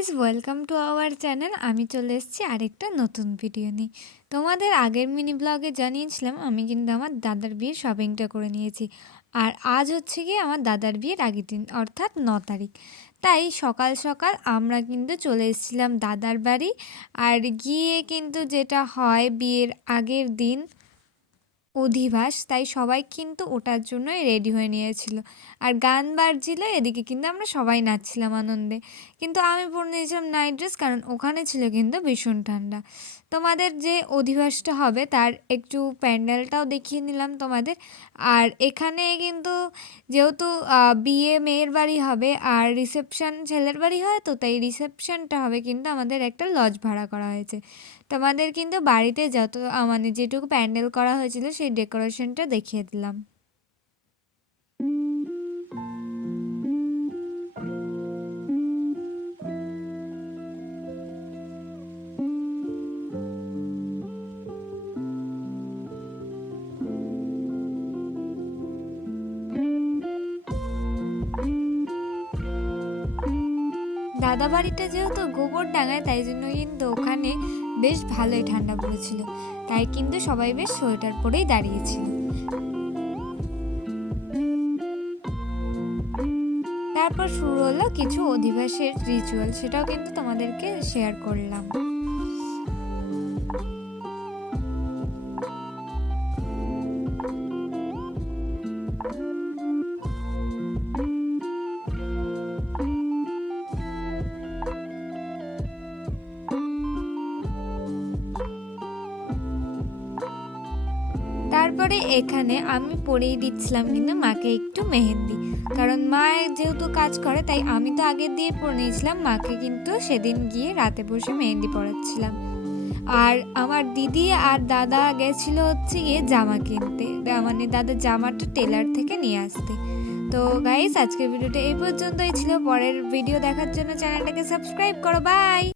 Guys, welcome to our channel. আমি চলে এসেছি আরেকটা নতুন ভিডিও নিয়ে। তোমাদের আগের মিনি ব্লগে জানিয়েছিলাম আমি কিন্তু আমার দাদার বিয়ের শপিংটা করে নিয়েছি। আর আজ হচ্ছে গিয়ে আমার দাদার বিয়ের আগের দিন, অর্থাৎ 9 তারিখ। তাই সকাল সকাল আমরা কিন্তু চলে এসেছিলাম দাদার বাড়ি। আর গিয়ে কিন্তু যেটা হয় বিয়ের আগের দিন অধিবাস, তাই সবাই কিন্তু ওটার জন্যই রেডি হয়ে নিয়েছিল। আর গান বাজছিল, এদিকে কিন্তু আমরা সবাই নাচছিলাম আনন্দে। কিন্তু আমি পরে নিয়েছিলাম নাইট ড্রেস, কারণ ওখানে ছিল কিন্তু ভীষণ ঠান্ডা। তোমাদের যে অধিবাসটা হবে তার একটু প্যান্ডেলটাও দেখিয়ে নিলাম তোমাদের। আর এখানে কিন্তু যেহেতু বিয়ে মেয়ের বাড়ি হবে আর রিসেপশন ছেলের বাড়ি হয়, তো তাই রিসেপশনটা হবে কিন্তু আমাদের একটা লজ ভাড়া করা হয়েছে। তোমাদের কিন্তু বাড়িতে যত মানে যেটুকু প্যান্ডেল করা হয়েছিল সেই ডেকোরেশনটা দেখিয়ে দিলাম। দাদা বাড়িটা যেহেতু গোবরডাঙ্গায়, তাই জন্য কিন্তু ওখানে বেশ ভালোই ঠান্ডা পড়েছিল, তাই কিন্তু সবাই বেশ সোয়েটার পরেই দাঁড়িয়েছিল। তারপর শুরু হলো কিছু অধিবাসের রিচুয়াল, সেটাও কিন্তু তোমাদেরকে শেয়ার করলাম। তারপরে এখানে আমি পরিয়ে দিচ্ছিলাম কিন্তু মাকে একটু মেহেন্দি, কারণ মা যেহেতু কাজ করে তাই আমি তো আগে দিয়ে পরে নিয়েছিলাম, মাকে কিন্তু সেদিন গিয়ে রাতে বসে মেহেন্দি পরাচ্ছিলাম। আর আমার দিদি আর দাদা গেছিল হচ্ছে গিয়ে জামা কিনতে, মানে দাদার জামাটা টেলার থেকে নিয়ে আসতে। তো গাইস, আজকের ভিডিওটা এই পর্যন্তই ছিল। পরের ভিডিও দেখার জন্য চ্যানেলটাকে সাবস্ক্রাইব করো। বাই।